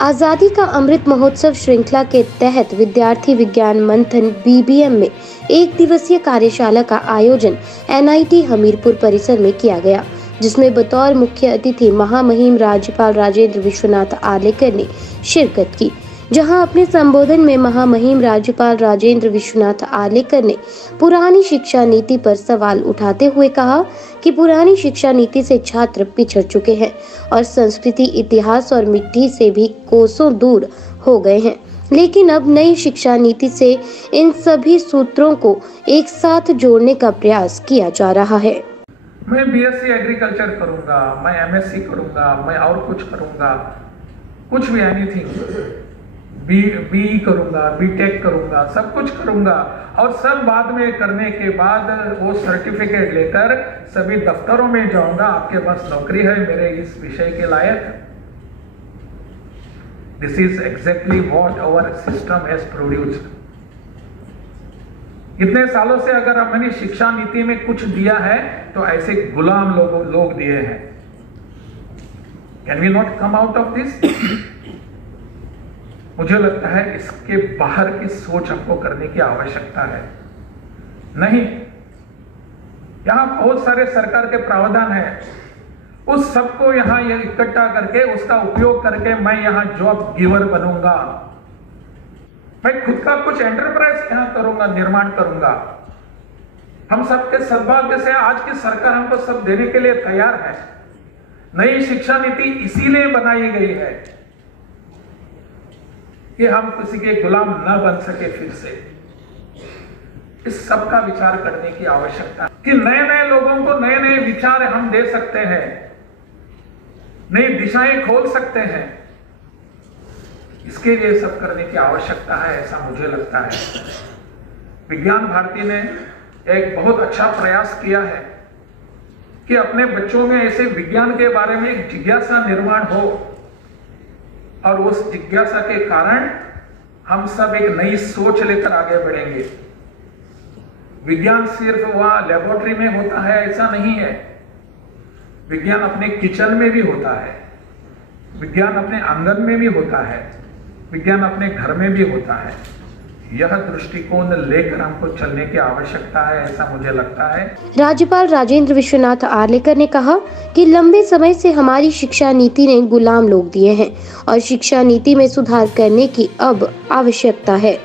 आज़ादी का अमृत महोत्सव श्रृंखला के तहत विद्यार्थी विज्ञान मंथन बीबीएम में एक दिवसीय कार्यशाला का आयोजन एनआईटी हमीरपुर परिसर में किया गया, जिसमें बतौर मुख्य अतिथि महामहिम राज्यपाल राजेंद्र विश्वनाथ आलेकर ने शिरकत की। जहां अपने संबोधन में महामहिम राज्यपाल राजेंद्र विश्वनाथ आलेकर ने पुरानी शिक्षा नीति पर सवाल उठाते हुए कहा कि पुरानी शिक्षा नीति से छात्र पिछड़ चुके हैं और संस्कृति, इतिहास और मिट्टी से भी कोसों दूर हो गए हैं, लेकिन अब नई शिक्षा नीति से इन सभी सूत्रों को एक साथ जोड़ने का प्रयास किया जा रहा है। मैं बीएससी एग्रीकल्चर करूंगा, मैं एमएससी करूंगा, मैं और कुछ करूंगा, कुछ भी एनीथिंग, बी करूंगा, बीटेक करूंगा, सब कुछ करूंगा और सब बाद में करने के बाद वो सर्टिफिकेट लेकर सभी दफ्तरों में जाऊंगा, आपके पास नौकरी है मेरे इस विषय के लायक। This is exactly what our system has produced. इतने सालों से अगर मैंने शिक्षा नीति में कुछ दिया है तो ऐसे गुलाम लोग दिए हैं। Can we not come out of this? मुझे लगता है इसके बाहर की सोच हमको करने की आवश्यकता है। नहीं, यहां बहुत सारे सरकार के प्रावधान है, उस सबको यहां ये इकट्ठा करके उसका उपयोग करके मैं यहां जॉब गिवर बनूंगा, मैं खुद का कुछ एंटरप्राइज यहां करूंगा, निर्माण करूंगा। हम सबके सद्भाग्य से आज की सरकार हमको सब देने के लिए तैयार है। नई शिक्षा नीति इसीलिए बनाई गई है कि हम किसी के गुलाम न बन सके। फिर से इस सब का विचार करने की आवश्यकता है कि नए नए लोगों को नए नए विचार हम दे सकते हैं, नई दिशाएं खोल सकते हैं। इसके लिए सब करने की आवश्यकता है, ऐसा मुझे लगता है। विज्ञान भारती ने एक बहुत अच्छा प्रयास किया है कि अपने बच्चों में ऐसे विज्ञान के बारे में एक जिज्ञासा निर्माण हो और उस जिज्ञासा के कारण हम सब एक नई सोच लेकर आगे बढ़ेंगे। विज्ञान सिर्फ वहां लेबोरेटरी में होता है ऐसा नहीं है, विज्ञान अपने किचन में भी होता है, विज्ञान अपने आंगन में भी होता है, विज्ञान अपने घर में भी होता है। यह दृष्टिकोण लेकर हमको चलने की आवश्यकता है, ऐसा मुझे लगता है। राज्यपाल राजेंद्र विश्वनाथ आलेकर ने कहा कि लंबे समय से हमारी शिक्षा नीति ने गुलाम लोग दिए हैं और शिक्षा नीति में सुधार करने की अब आवश्यकता है।